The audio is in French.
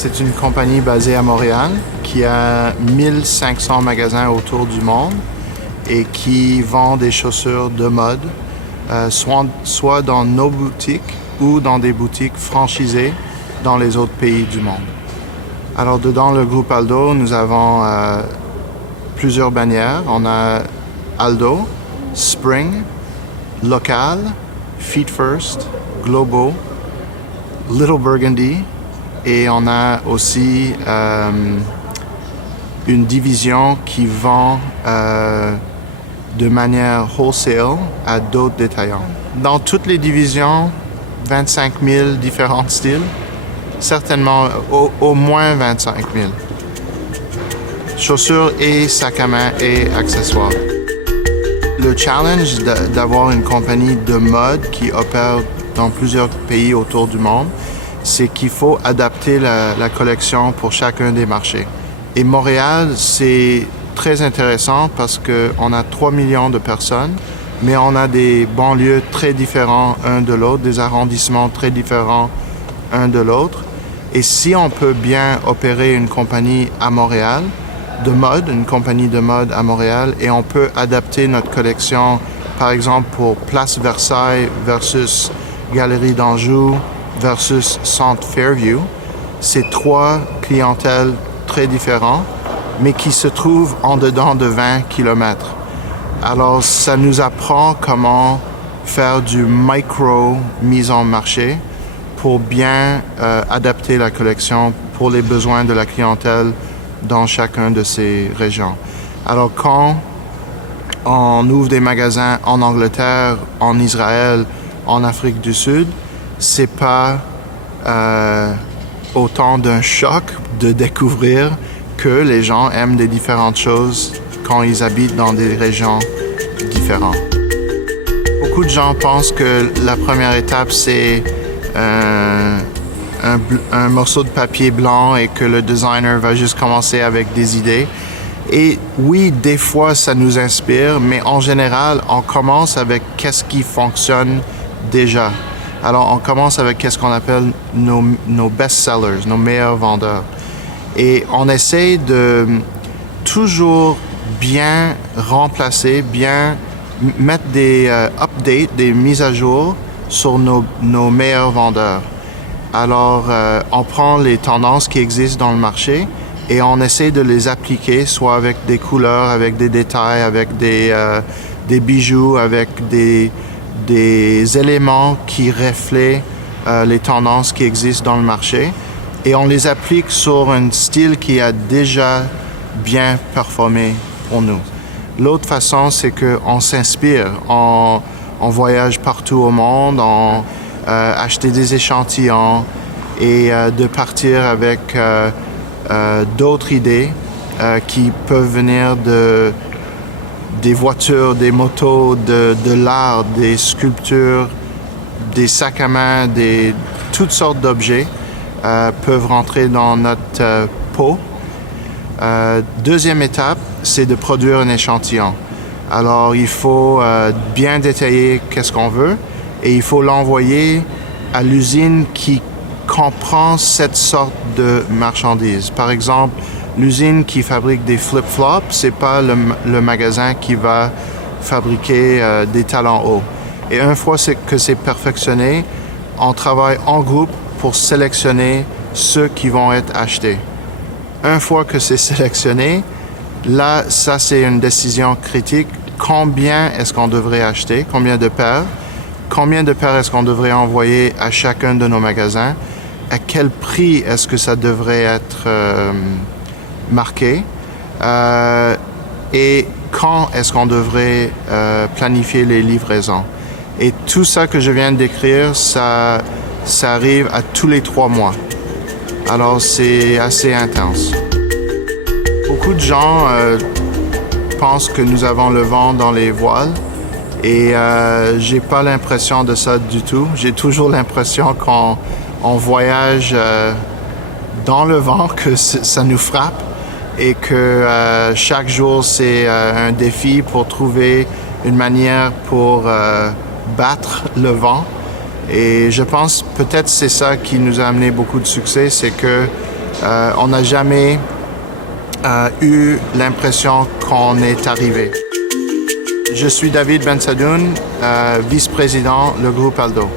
C'est une compagnie basée à Montréal qui a 1500 magasins autour du monde et qui vend des chaussures de mode, soit dans nos boutiques ou dans des boutiques franchisées dans les autres pays du monde. Alors dedans le groupe Aldo, nous avons plusieurs bannières. On a Aldo, Spring, Local, Feet First, Globo, Little Burgundy, et on a aussi une division qui vend de manière wholesale à d'autres détaillants. Dans toutes les divisions, 25 000 différents styles, certainement au moins 25 000. Chaussures et sacs à main et accessoires. Le challenge d'avoir une compagnie de mode qui opère dans plusieurs pays autour du monde, c'est qu'il faut adapter la collection pour chacun des marchés. Et Montréal, c'est très intéressant parce qu'on a 3 millions de personnes, mais on a des banlieues très différents un de l'autre, des arrondissements très différents un de l'autre. Et si on peut bien opérer une compagnie à Montréal, de mode, une compagnie de mode à Montréal, et on peut adapter notre collection, par exemple pour Place Versailles versus Galerie d'Anjou versus Centre Fairview, c'est 3 clientèles très différentes, mais qui se trouvent en dedans de 20 km. Alors, ça nous apprend comment faire du micro mise en marché pour bien adapter la collection pour les besoins de la clientèle dans chacun de ces régions. Alors quand on ouvre des magasins en Angleterre, en Israël, en Afrique du Sud, c'est pas autant d'un choc de découvrir que les gens aiment des différentes choses quand ils habitent dans des régions différentes. Beaucoup de gens pensent que la première étape, c'est un morceau de papier blanc et que le designer va juste commencer avec des idées. Et oui, des fois, ça nous inspire, mais en général, on commence avec qu'est-ce qui fonctionne déjà. Alors, on commence avec qu'est-ce qu'on appelle nos best-sellers, nos meilleurs vendeurs. Et on essaie de toujours bien remplacer, bien mettre des updates, des mises à jour sur nos meilleurs vendeurs. Alors, on prend les tendances qui existent dans le marché et on essaie de les appliquer, soit avec des couleurs, avec des détails, avec des bijoux, avec des éléments qui reflètent les tendances qui existent dans le marché. Et on les applique sur un style qui a déjà bien performé pour nous. L'autre façon, c'est qu'on s'inspire, on voyage partout au monde, on acheter des échantillons et de partir avec d'autres idées qui peuvent venir des voitures, des motos, de l'art, des sculptures, des sacs à main, toutes sortes d'objets peuvent rentrer dans notre pot. Deuxième étape, c'est de produire un échantillon. Alors, il faut bien détailler qu'est-ce qu'on veut et il faut l'envoyer à l'usine qui comprend cette sorte de marchandises. Par exemple, l'usine qui fabrique des flip-flops, c'est pas le magasin qui va fabriquer des talons hauts. Et une fois que c'est perfectionné, on travaille en groupe pour sélectionner ceux qui vont être achetés. Une fois que c'est sélectionné, là, ça c'est une décision critique. Combien est-ce qu'on devrait acheter? Combien de paires? Combien de paires est-ce qu'on devrait envoyer à chacun de nos magasins? À quel prix est-ce que ça devrait être marqué? Et quand est-ce qu'on devrait planifier les livraisons? Et tout ça que je viens de décrire, ça arrive à tous les 3 mois. Alors c'est assez intense. Beaucoup de gens pensent que nous avons le vent dans les voiles et j'ai pas l'impression de ça du tout. J'ai toujours l'impression qu'on voyage dans le vent, que ça nous frappe et que chaque jour c'est un défi pour trouver une manière pour battre le vent. Et je pense peut-être c'est ça qui nous a amené beaucoup de succès, c'est que On n'a jamais eu l'impression qu'on est arrivé. Je suis David Bensadoun, vice-président du groupe Aldo.